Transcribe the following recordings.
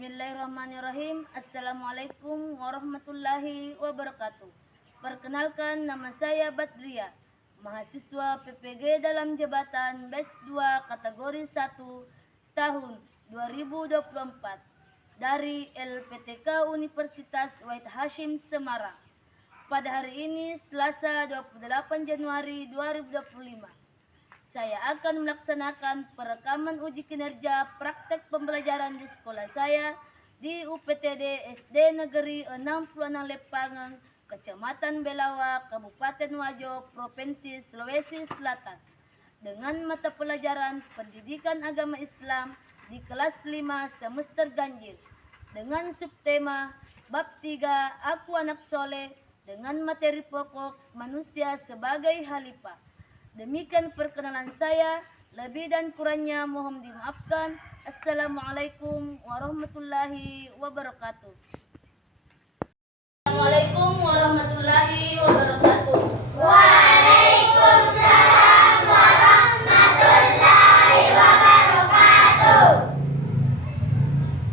Bismillahirrahmanirrahim. Assalamualaikum warahmatullahi wabarakatuh. Perkenalkan, nama saya Badria, mahasiswa PPG dalam jabatan BES 2 kategori 1 tahun 2024 dari LPTK Universitas Wahid Hasyim Semarang. Pada hari ini, Selasa 28 Januari 2025, saya akan melaksanakan perekaman uji kinerja praktek pembelajaran di sekolah saya di UPTD SD Negeri 66 Lepangan, Kecamatan Belawa, Kabupaten Wajo, Provinsi Sulawesi Selatan, dengan mata pelajaran Pendidikan Agama Islam di kelas 5 semester ganjil, dengan subtema Bab 3 Aku Anak Soleh, dengan materi pokok Manusia sebagai Khalifah. Demikian perkenalan saya, lebih dan kurangnya mohon dimaafkan. Assalamualaikum warahmatullahi wabarakatuh. Assalamualaikum warahmatullahi wabarakatuh. Waalaikumsalam warahmatullahi wabarakatuh.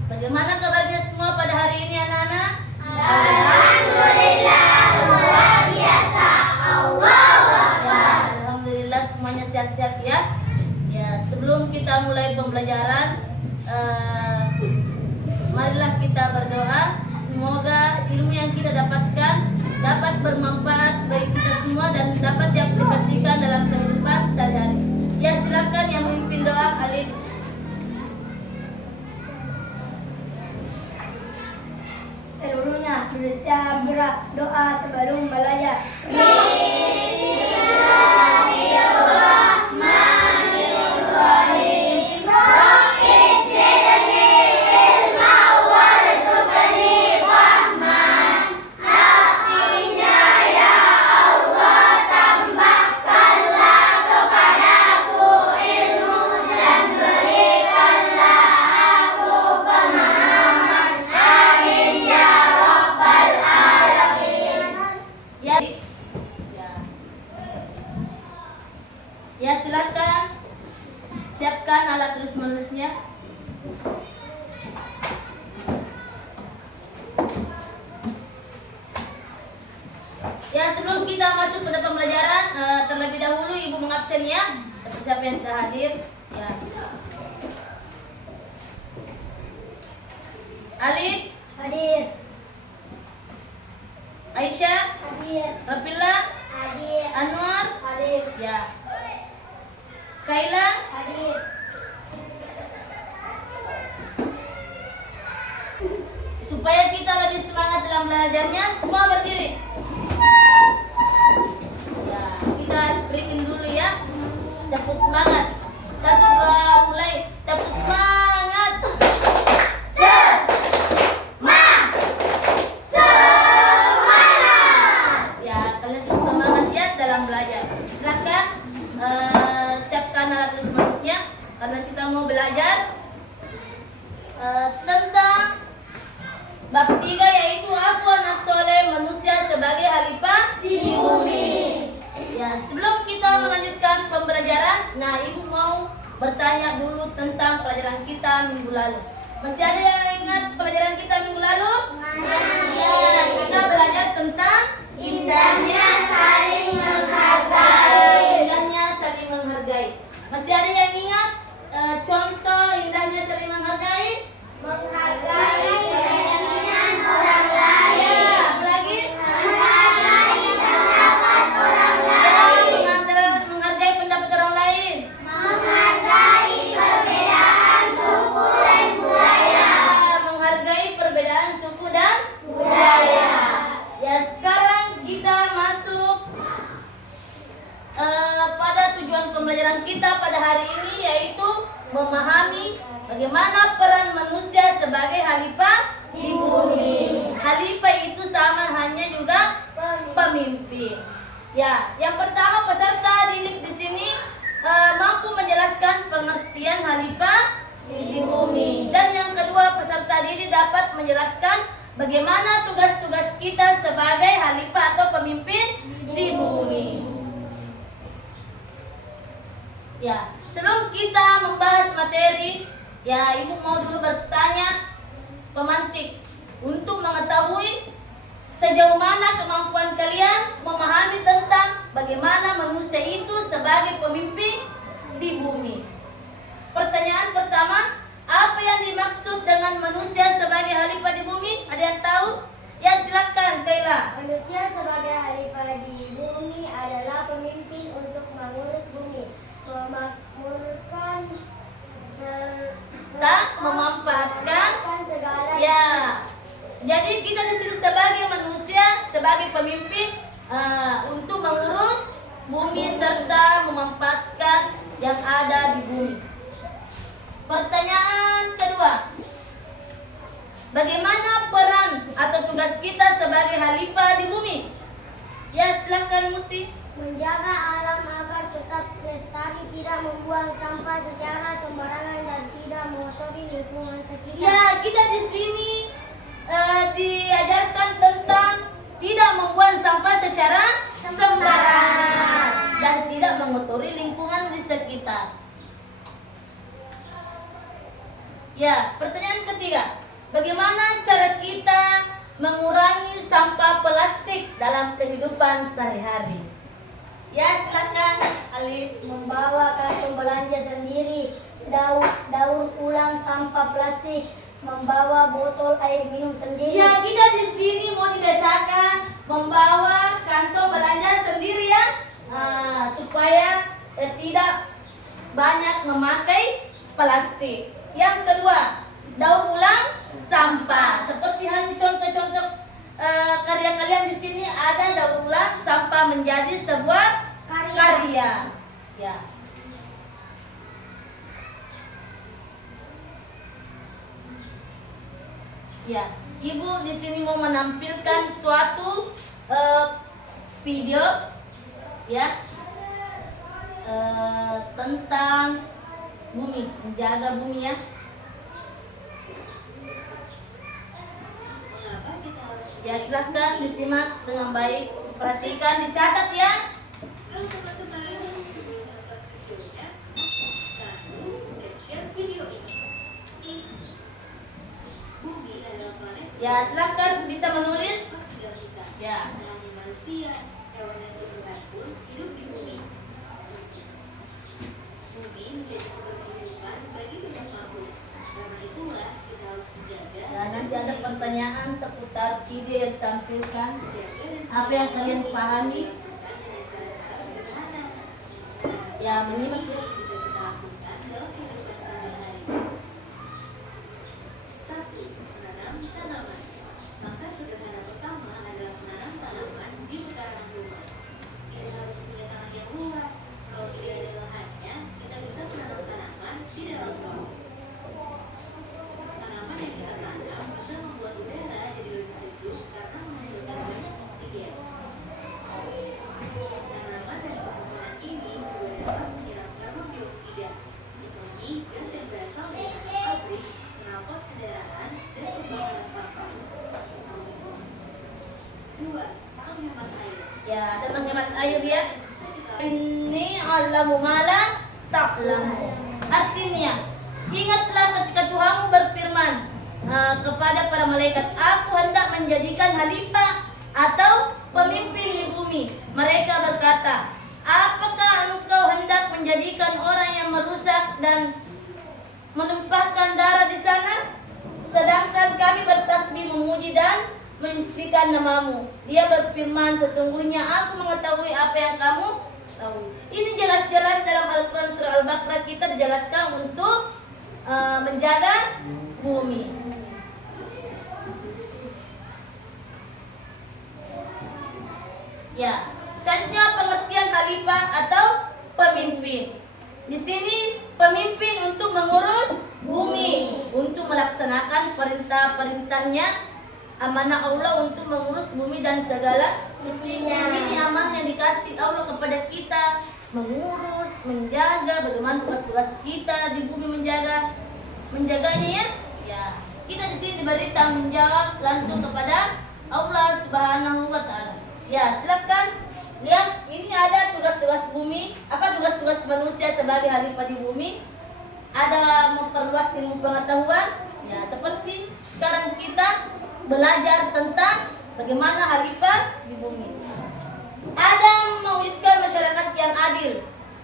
Bagaimana kabarnya semua pada hari ini, anak-anak? Alhamdulillah, luar biasa. Allahu Akbar. Alhamdulillah semuanya sehat-sehat ya. Ya, sebelum kita mulai pembelajaran, marilah kita berdoa. Semoga ilmu yang kita dapatkan dapat bermanfaat bagi kita semua dan dapat diaplikasikan dalam kehidupan sehari-hari. Ya, silakan yang memimpin doa, Alif. Seluruhnya berusaha berdoa sebelum belajar. Ya, silakan siapkan alat tulis menulisnya. Ya, sebelum kita masuk pada pembelajaran, terlebih dahulu Ibu mengabsen ya. Siapa yang telah hadir? Ya. Alif, Hadir. Aisyah, Hadir. Rafila, Hadir. Anwar, Hadir. ya. Kaila, Hadir. supaya kita lebih semangat dalam belajarnya, semua berdiri. Ya, kita breaking dulu ya. Tepuk semangat. 1, 2, mulai. Tepuk semangat. Ya, kalian harus semangat ya dalam belajar. Silakan siapkan alat tulis menulisnya karena kita mau belajar tentang bab 3, yaitu Aku Anak Soleh, Manusia sebagai Khalifah Di bumi. Ya, sebelum kita melanjutkan pembelajaran, Ibu mau bertanya dulu tentang pelajaran kita minggu lalu. Masih ada yang ingat pelajaran kita minggu lalu? Ya, kita belajar tentang Indahnya saling menghargai. indahnya saling menghargai. Masih ada yang ingat contoh indahnya saling menghargai? Menghargai keinginan orang lain. Ya, apalagi? Menghargai pendapat orang Menghargai pendapat orang lain. Menghargai perbedaan suku dan budaya. Menghargai perbedaan suku dan budaya. Ya, sekarang kita masuk pada tujuan pembelajaran kita pada hari ini, yaitu memahami bagaimana peran manusia sebagai khalifah di bumi. Khalifah itu sama hanya juga pemimpin. Ya, yang pertama peserta didik di sini mampu menjelaskan pengertian khalifah di bumi. Dan yang kedua, peserta didik dapat menjelaskan bagaimana tugas-tugas kita sebagai khalifah atau pemimpin di bumi. Ya, sebelum kita membahas materi, ya Ibu mau dulu bertanya, pemantik untuk mengetahui sejauh mana kemampuan kalian memahami tentang bagaimana manusia itu sebagai pemimpin di bumi. Pertanyaan pertama, apa yang dimaksud dengan manusia sebagai khalifah di bumi? Ada yang tahu? Ya, silakan Kaila. Manusia sebagai khalifah di bumi adalah pemimpin untuk mengurus bumi, memakmurkan Tak memanfaatkan. segala Ya. Jadi kita di sini sebagai manusia, sebagai pemimpin untuk mengurus bumi serta memanfaatkan yang ada di bumi. Pertanyaan kedua, bagaimana peran atau tugas kita sebagai khalifah di bumi? Ya, silakan Muti. menjaga alam agar tetap lestari, tidak membuang sampah secara sembarangan dan tidak mengotori lingkungan sekitar. Ya, kita di sini diajarkan tentang tidak membuang sampah secara sembarangan dan tidak mengotori lingkungan di sekitar. Ya, pertanyaan ketiga, bagaimana cara kita mengurangi sampah plastik dalam kehidupan sehari-hari? Ya, silakan Alif. Membawa kantong belanja sendiri, daur ulang sampah plastik, membawa botol air minum sendiri. Ya, kita di sini mau dibiasakan membawa kantong belanja sendiri ya, supaya tidak banyak memakai plastik. Yang kedua, daur ulang sampah. Seperti halnya contoh-contoh karya kalian di sini ada daur ulang sampah menjadi sebuah karya. Ya. Ya, Ibu di sini mau menampilkan suatu video ya tentang bumi, menjaga bumi ya. Ya, silahkan disimak dengan baik, perhatikan, dicatat ya. Ya, silahkan bisa menulis. Ya. Ya, nanti ada pertanyaan seputar ide yang ditampilkan. Apa yang kalian pahami? Ya, menyimak ya. Ya, dan menghemat air ya. Ini alamu malam ta'lamu. Artinya, ingatlah ketika Tuhanmu berfirman kepada para malaikat, aku hendak menjadikan khalifah atau pemimpin di bumi. Mereka berkata, apakah engkau hendak menjadikan orang yang merusak dan menumpahkan darah di sana? Sedangkan kami bertasbih memuji dan menyucikan namamu. Dia berfirman, sesungguhnya aku mengetahui apa yang kamu tahu. Ini jelas-jelas dalam Al-Quran surah Al-Baqarah kita dijelaskan untuk menjaga bumi. Ya, saja pengertian khalifah atau pemimpin. Di sini pemimpin untuk mengurus bumi, untuk melaksanakan perintah-perintahnya, amanah Allah untuk mengurus bumi dan segala isinya. Ini amanah yang dikasih Allah kepada kita, mengurus, menjaga. Bagaimana tugas-tugas kita di bumi menjaganya ya? Ya, kita di sini diberi tanggung jawab langsung kepada Allah Subhanahu wa Ta'ala. Ya, silakan lihat, ini ada tugas-tugas bumi, apa tugas-tugas manusia sebagai khalifah di bumi. ada memperluas ilmu pengetahuan. Ya, seperti sekarang kita belajar tentang bagaimana khalifah di bumi. Ada mewujudkan masyarakat yang adil.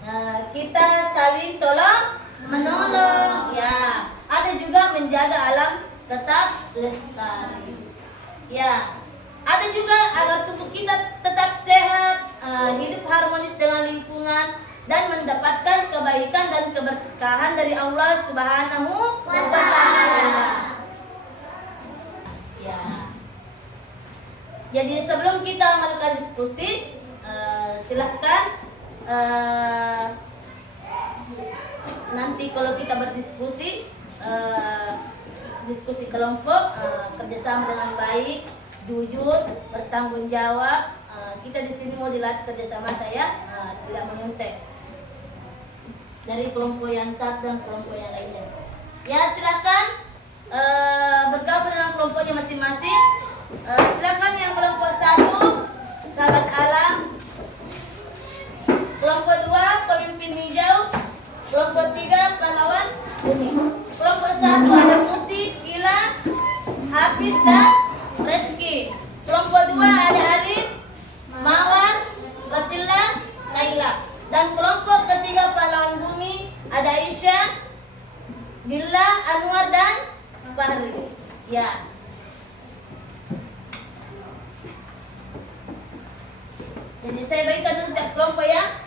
Nah, kita saling tolong menolong. Ya, ada juga menjaga alam tetap lestari. Ya, ada juga agar tubuh kita tetap sehat, hidup harmonis dengan lingkungan, dan mendapatkan kebaikan dan keberkahan dari Allah Subhanahu wa Ta'ala. Ya. Jadi sebelum kita melakukan diskusi, silahkan nanti kalau kita berdiskusi, diskusi kelompok, kerjasama dengan baik, jujur, bertanggung jawab. Kita di sini mau dilatih kerjasama ya, tidak menyontek dari kelompok yang satu dan kelompok yang lainnya. Ya, silakan bergabung dengan kelompoknya masing-masing. Silakan yang kelompok 1 sahabat alam, kelompok 2 pemimpin hijau, kelompok 3 pahlawan kuning. Kelompok 1 ada Putih, Gila, Hafiz dan Reski. Kelompok 2 ada Alif, Mawar, Rafillah, Naila. Dan kelompok ketiga pahlawan bumi ada Aisyah, Gila, Anwar dan Fahri. Ya. Jadi saya bagikan dulu tiap kelompok ya,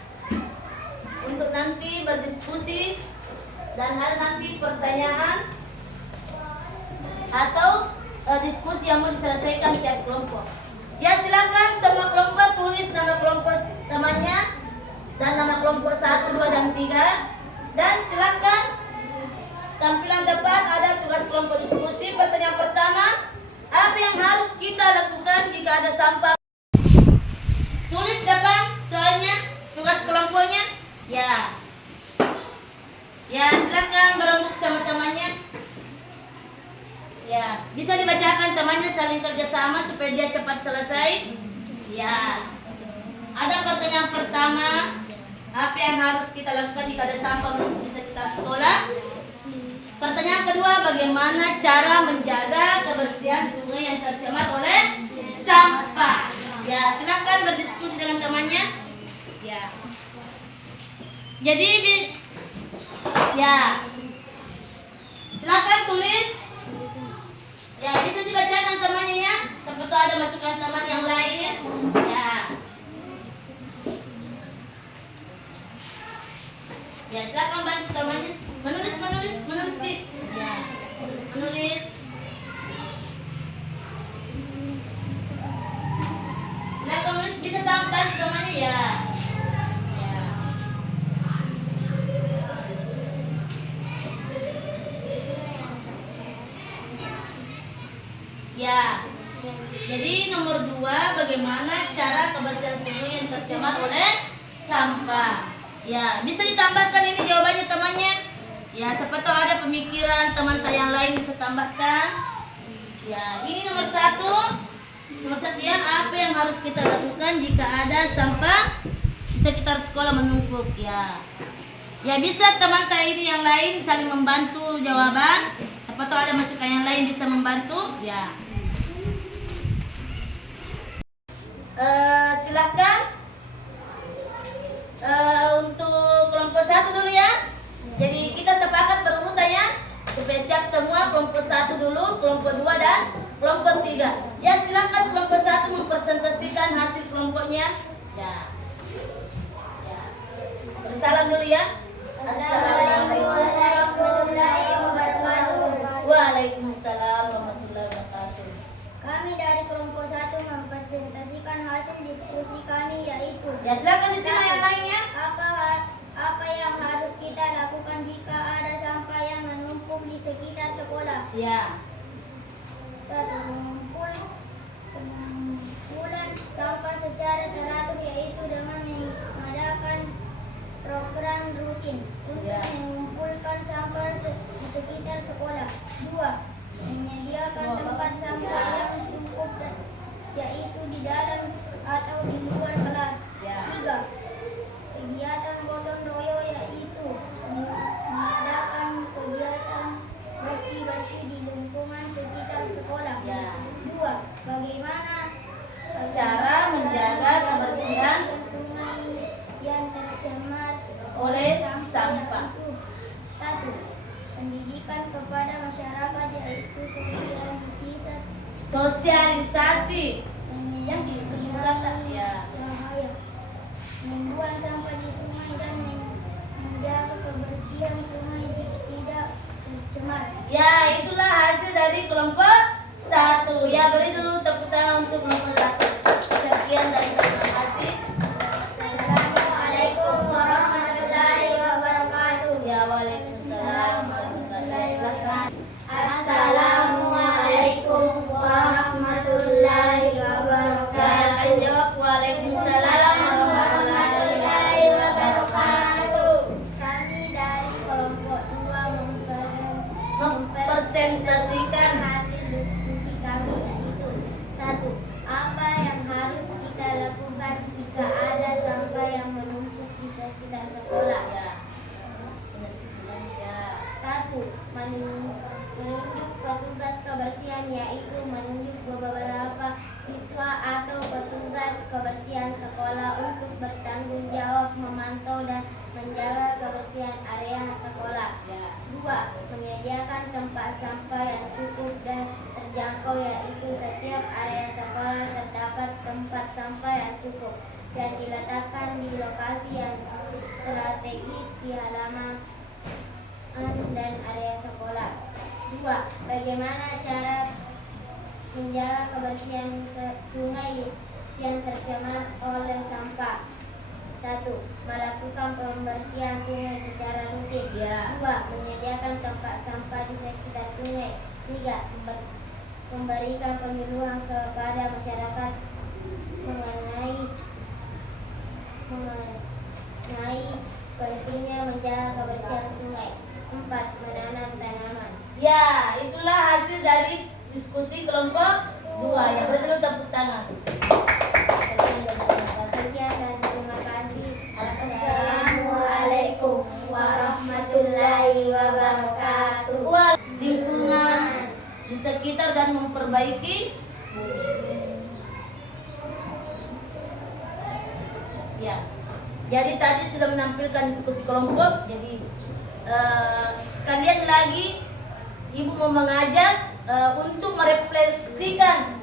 untuk nanti berdiskusi dan ada nanti pertanyaan atau diskusi yang mau diselesaikan tiap kelompok. Ya, silakan semua kelompok tulis nama kelompok temannya dan nama kelompok 1, 2, dan 3. Dan silakan tampilan depan ada tugas kelompok diskusi. Pertanyaan pertama, apa yang harus kita lakukan jika ada sampah? Tulis depan soalnya, tugas kelompoknya. Ya. Ya, silakan berembuk sama temannya. Ya, bisa dibacakan temannya, saling kerjasama supaya dia cepat selesai. Ya. Ada pertanyaan pertama, apa yang harus kita lakukan jika ada sampah menumpuk di sekitar sekolah? Pertanyaan kedua, bagaimana cara menjaga kebersihan sungai yang tercemar oleh sampah? Ya, silakan berdiskusi dengan temannya. Ya. Jadi ya. Silakan tulis. Ya, bisa dibacakan temannya ya. Siapa tahu ada masukan teman yang lain. Ya. Ya, silakan bantu temannya. Menulis Kis. Ya. Menulis. Silakan menulis, bisa bantu temannya ya. Ya. Ya. Jadi nomor 2, bagaimana cara kebersihan sungai yang tercemar oleh sampah? Ya, bisa ditambahkan ini jawabannya temannya. Ya, siapa tahu ada pemikiran teman yang lain bisa tambahkan. Ya, ini nomor 1. Nomor 1 ya, apa yang harus kita lakukan jika ada sampah di sekitar sekolah menumpuk? Ya. Ya, bisa teman ini yang lain saling membantu jawaban. Siapa tahu ada masukan yang lain bisa membantu. Ya. Silahkan untuk kelompok 1 dulu ya. Jadi kita sepakat berurutan ya, supaya siap semua. Kelompok 1 dulu, kelompok 2 dan kelompok 3. Ya, silakan kelompok 1 mempresentasikan hasil kelompoknya. Ya. Ya. Salam dulu ya. Assalamualaikum warahmatullahi wabarakatuh. Waalaikumsalam warahmatullahi wabarakatuh. Kami dari kelompok 1 mempresentasikan hasil diskusi kami, yaitu Ya, silakan di sini yang lainnya. apa yang harus kita lakukan jika ada sampah yang menumpuk di sekitar sekolah. Ya. 1. Pengumpulan sampah secara teratur, yaitu dengan mengadakan program rutin untuk mengumpulkan sampah di sekitar sekolah. 2. Menyediakan tempat sampah yang cukup, yaitu di dalam atau di luar kelas. 3. Kegiatan gotong royong, yaitu mengadakan Bagaimana cara menjaga kebersihan sungai yang tercemar oleh sampah? itu? 1. Pendidikan kepada masyarakat, yaitu Sosialisasi yang kedua kata ya. bahaya membuang sampah di sungai dan menjaga kebersihan sungai tidak tercemar. Ya, itulah hasil dari kelompok 1. Ya, beri dulu tepuk tangan untuk kelompok 1. Sekian dan terima kasih. Assalamualaikum warahmatullahi wabarakatuh. Ya, waalaikumsalam warahmatullahi wabarakatuh. Assalamualaikum warahmatullahi Ya, wabarakatuh. akan jawab waalaikumsalam warahmatullahi wabarakatuh. Kami dari kelompok 2 Mempresentasikan hasil diskusi kami, yaitu 1. Apa yang harus kita lakukan jika ada sampah yang menumpuk di sekitar sekolah? ya. 1. Menunjuk petugas kebersihan, yaitu menunjuk beberapa siswa atau petugas kebersihan sekolah untuk bertanggung jawab memantau dan menjaga kebersihan area sekolah. Ya. 2. Menyediakan tempat sampah yang cukup dan terjangkau, yaitu setiap area sekolah terdapat tempat sampah yang cukup dan diletakkan di lokasi yang strategis di halaman dan area sekolah. 2. Bagaimana cara menjaga kebersihan sungai yang tercemar oleh sampah? 1. Melakukan pembersihan sungai secara rutin. Ya. 2. Menyediakan tempat sampah di sekitar sungai. 3. Memberikan penyuluhan kepada masyarakat mengenai pentingnya menjaga kebersihan sungai. 4. Menanam tanaman. Ya, itulah hasil dari diskusi kelompok 2. Ya, beri dulu tepuk tangan. Sekian dan terima kasih. Assalamualaikum warahmatullahi wabarakatuh. Lingkungan di sekitar dan memperbaiki ya. Jadi tadi sudah menampilkan diskusi kelompok. Jadi kalian lagi ibu mau mengajak untuk merefleksikan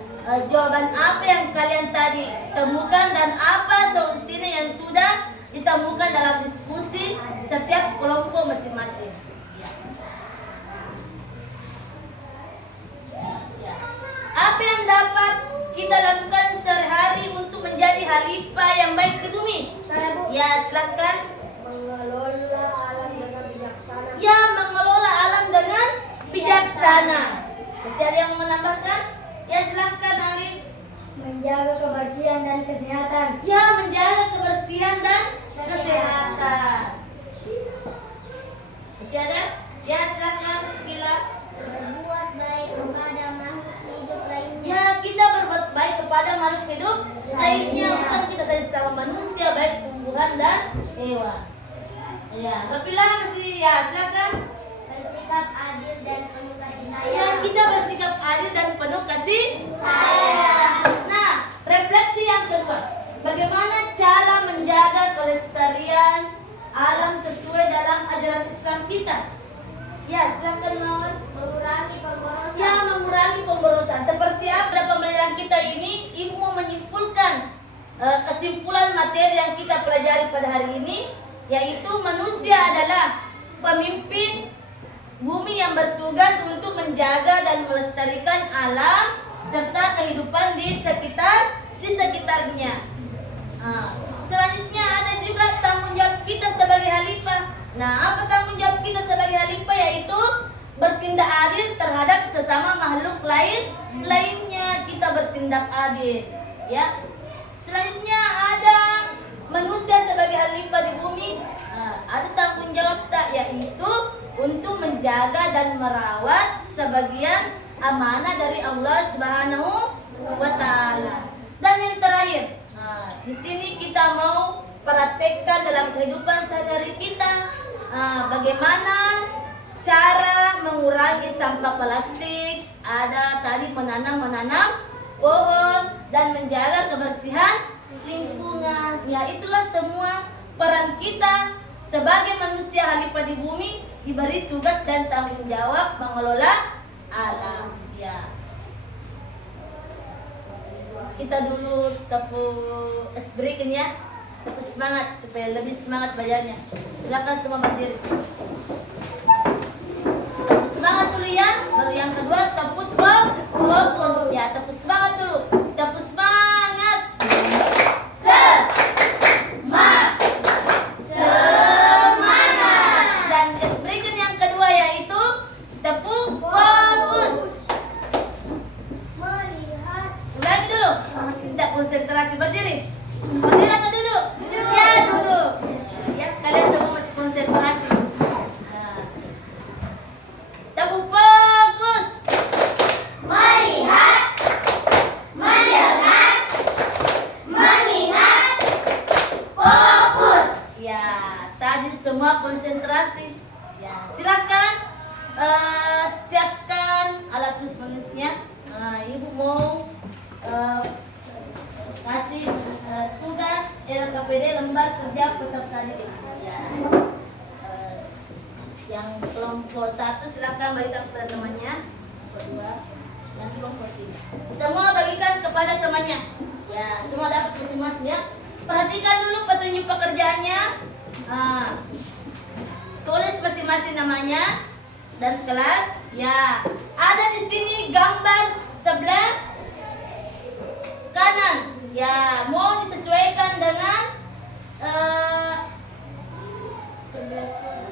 jawaban apa yang kalian tadi temukan dan apa solusinya yang sudah ditemukan dalam diskusi setiap kelompok masing-masing. Ya. Apa yang dapat kita lakukan sehari-hari untuk menjadi khalifah yang baik di bumi? Saya, Bu. Ya, silakan. Mengelola alam dengan bijaksana. Ya, mengelola alam dengan bijaksana. Masih ada yang mau menambahkan? Ya, silakan Alif. Menjaga kebersihan dan kesehatan. Ya, menjaga kebersihan dan kesehatan. Masih ada? Ya, silakan Gila. Berbuat baik kepada makhluk hidup lainnya. Ya, kita berbuat baik kepada makhluk hidup lainnya, bukan kita saja sama manusia, baik tumbuhan dan hewan. Ya, Rafilah masih ya, silakan. Bersikap adil dan penuh kasih Ya, sayang. kita bersikap adil dan penuh kasih sayang. Nah, refleksi yang kedua, bagaimana cara menjaga kelestarian alam sesuai dalam ajaran Islam kita? Ya, silakan Mawar. Mengurangi pemborosan. Ya, mengurangi pemborosan. Seperti apa pembelajaran kita ini? Ibu mau menyimpulkan kesimpulan materi yang kita pelajari pada hari ini, yaitu manusia adalah pemimpin bumi yang bertugas untuk menjaga dan melestarikan alam serta kehidupan di sekitarnya. Selanjutnya ada juga tanggung jawab kita sebagai khalifah. Nah, apa tanggung jawab kita sebagai khalifah? Yaitu bertindak adil terhadap sesama makhluk lainnya. Kita bertindak adil, ya. Selanjutnya ada manusia sebagai khalifah di bumi. Ada tanggung jawab tak, yaitu untuk menjaga dan merawat sebagian amanah dari Allah Subhanahu wa taala. Dan yang terakhir, di sini kita mau praktekkan dalam kehidupan sehari-hari kita bagaimana cara mengurangi sampah plastik. Ada tadi menanam pohon, dan menjaga kebersihan lingkungan. Ya, itulah semua peran kita sebagai manusia khalifah di bumi, diberi tugas dan tanggung jawab mengelola alam. Ya. Kita dulu tepuk es break ini ya. Tepuk semangat supaya lebih semangat belajarnya. Silakan semua berdiri. Tepuk semangat dulu ya. Baru yang kedua tepuk fokus. Ya, tepuk semangat dulu. Tepuk semangat. Semangat. Dan es break yang kedua yaitu tepuk fokus. Melihat. Ulangi dulu. Tidak konsentrasi berdiri. Berdiri atau duduk? Ya, duduk. Ya, kalian semua masih konsentrasi. Nah. Tepuk fokus. Melihat. Mendengar. Mengingat. Fokus. Ya, tadi semua konsentrasi. Ya, silakan siapkan alat tulis menulisnya. Ibu mau kasih tugas LKPD lembar kerja peserta didik. Ya. Yang kelompok 1 silakan bagikan kepada temannya. Kelompok 2 dan kelompok 3. Semua bagikan kepada temannya. Ya, semua dapat masing-masing ya. Perhatikan dulu petunjuk pekerjaannya. Tulis masing-masing namanya dan kelas. Ya, ada di sini gambar sebelah kanan. Ya, mau disesuaikan dengan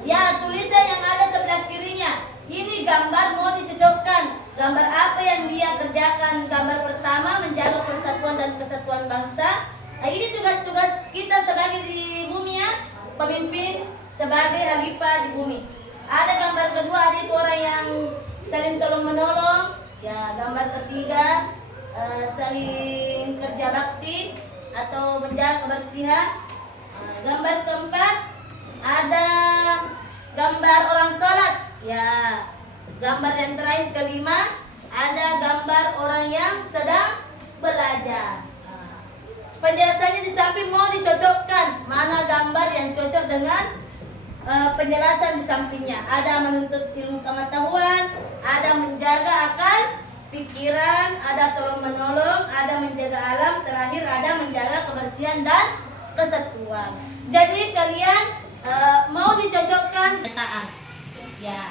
ya tulisan yang ada sebelah kirinya. Ini gambar mau dicocokkan. Gambar apa yang dia kerjakan? Gambar pertama menjaga persatuan dan kesatuan bangsa. Nah, ini tugas-tugas kita sebagai di bumi ya, pemimpin sebagai khalifah di bumi. Ada gambar kedua, ada itu orang yang saling tolong menolong. Ya, gambar ketiga saling kerja bakti atau menjaga kebersihan. Gambar keempat ada gambar orang sholat. Ya, gambar yang terakhir kelima ada gambar orang yang sedang belajar. Penjelasannya di samping mau dicocokkan mana gambar yang cocok dengan penjelasan di sampingnya. Ada menuntut ilmu pengetahuan, ada menjaga akal pikiran, ada tolong menolong, ada menjaga alam, terakhir ada menjaga kebersihan dan kesatuan. Jadi kalian mau dicocokkan petaan. Ya.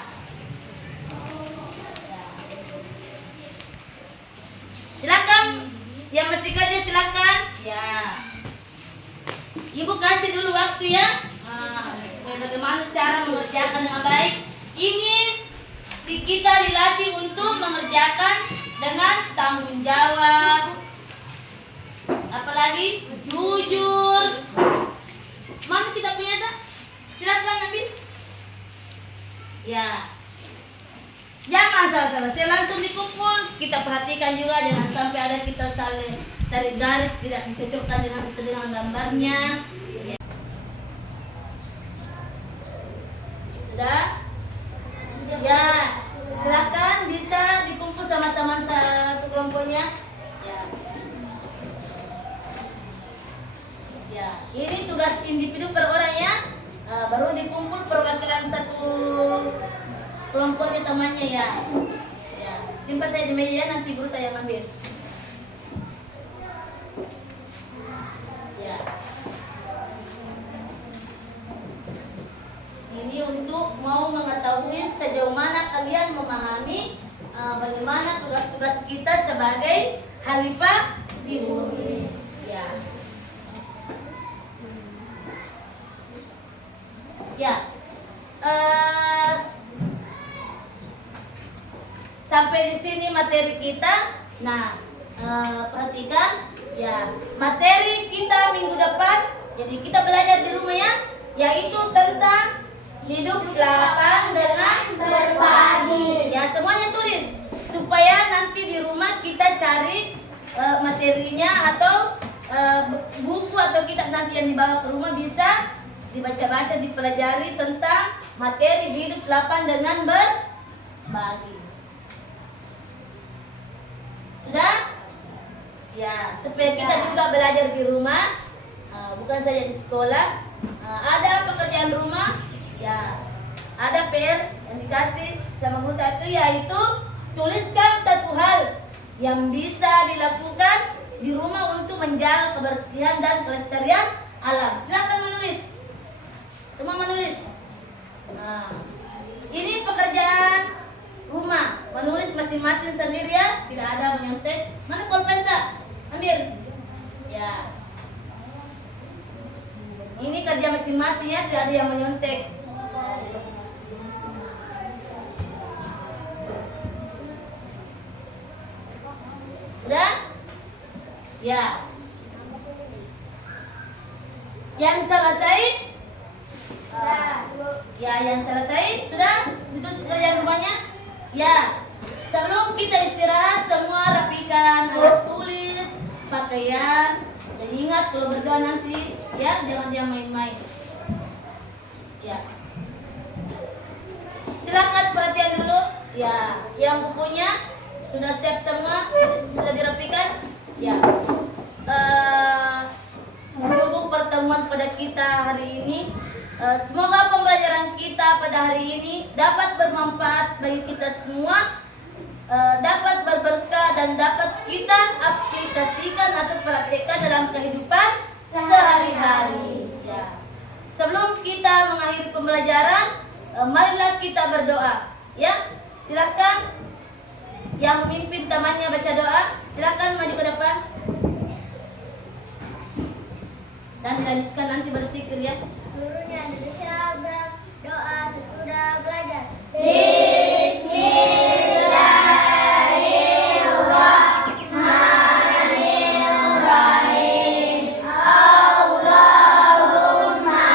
Silakan yang masih kerja silakan. Ya. Ibu kasih dulu waktu ya. Supaya bagaimana cara mengerjakan dengan baik. Ingin kita dilatih untuk mengerjakan dengan tanggung jawab. Apalagi jujur. Mana kita punya tak? Silakan Nabi. Ya. Jangan salah-salah. Saya langsung dikumpul. Kita perhatikan juga jangan sampai ada kita saling tarik garis tidak dicocokkan dengan sesuai dengan gambarnya. Ya. Sudah? Ya. Silakan bisa dikumpul sama teman satu kelompoknya. Ya. Ya, ini tugas individu per orang ya. Baru dikumpul perwakilan satu kelompoknya temannya ya. Ya, simpan saya di meja ya, nanti guru yang ambil. Ya. Ini untuk mau mengetahui sejauh mana kalian memahami bagaimana tugas-tugas kita sebagai khalifah di bumi. Ya. Ya. Sampai di sini materi kita. Nah, perhatikan ya, materi kita minggu depan. Jadi kita belajar di rumah ya, yaitu tentang hidup lapang dengan berbagi. Ya, semuanya tulis supaya nanti di rumah kita cari materinya atau buku atau kitab nanti yang dibawa ke rumah bisa dibaca-baca, dipelajari tentang materi hidup lapang dengan berbagi. Sudah? Ya, supaya kita juga belajar di rumah, bukan saja di sekolah. Ada pekerjaan rumah, ya, ada PR yang dikasih sama guru itu, yaitu tuliskan satu hal yang bisa dilakukan di rumah untuk menjaga kebersihan dan kelestarian alam. Silakan menulis. Semua menulis. Ini pekerjaan rumah, menulis masing-masing sendiri ya, tidak ada menyontek. Mana pulpen? Ambil. Ya. Ini kerja masing-masing ya, tidak ada yang menyontek. Sudah? Ya. Yang selesai? Ya, yang selesai sudah? Itu kerjaan rumahnya? Ya. Sebelum kita istirahat, semua rapikan alat tulis, pakaian. Jadi ingat kalau berdoa nanti, ya, jangan dia main-main. Ya. Silakan perhatian dulu. Ya, yang bukunya sudah siap semua, sudah dirapikan. Ya. Cukup pertemuan pada kita hari ini. Semoga pembelajaran kita pada hari ini dapat bermanfaat bagi kita semua, dapat berberkah dan dapat kita aplikasikan atau praktekkan dalam kehidupan sehari-hari. Ya. Sebelum kita mengakhiri pembelajaran, marilah kita berdoa. Ya, silakan yang memimpin temannya baca doa. Silakan maju ke depan dan dilanjutkan nanti berzikir ya. Gurunya Indonesia berdoa sesudah belajar. Bismillahirrahmanirrahim. Allahumma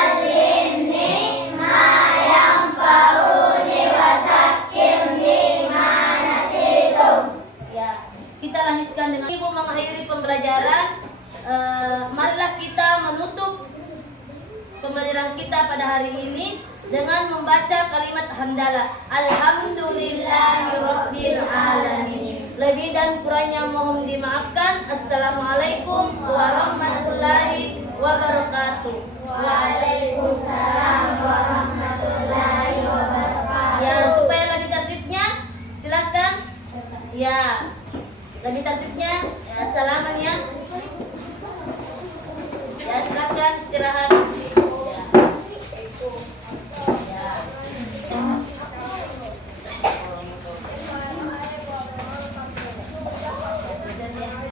alimni ma yanfa'uni wa zakkirni ma nasitu. Ya, kita lanjutkan dengan Ibu mengakhiri pembelajaran. Marilah kita menutup pembelajaran kita pada hari ini dengan membaca kalimat hamdalah. Alhamdulillahirabbil alamin. Lebih dan kurangnya mohon dimaafkan. Assalamualaikum warahmatullahi wabarakatuh. Waalaikumsalam warahmatullahi wabarakatuh. Ya, supaya lebih tertibnya silakan. Ya, lebih tertibnya ya, salaman ya.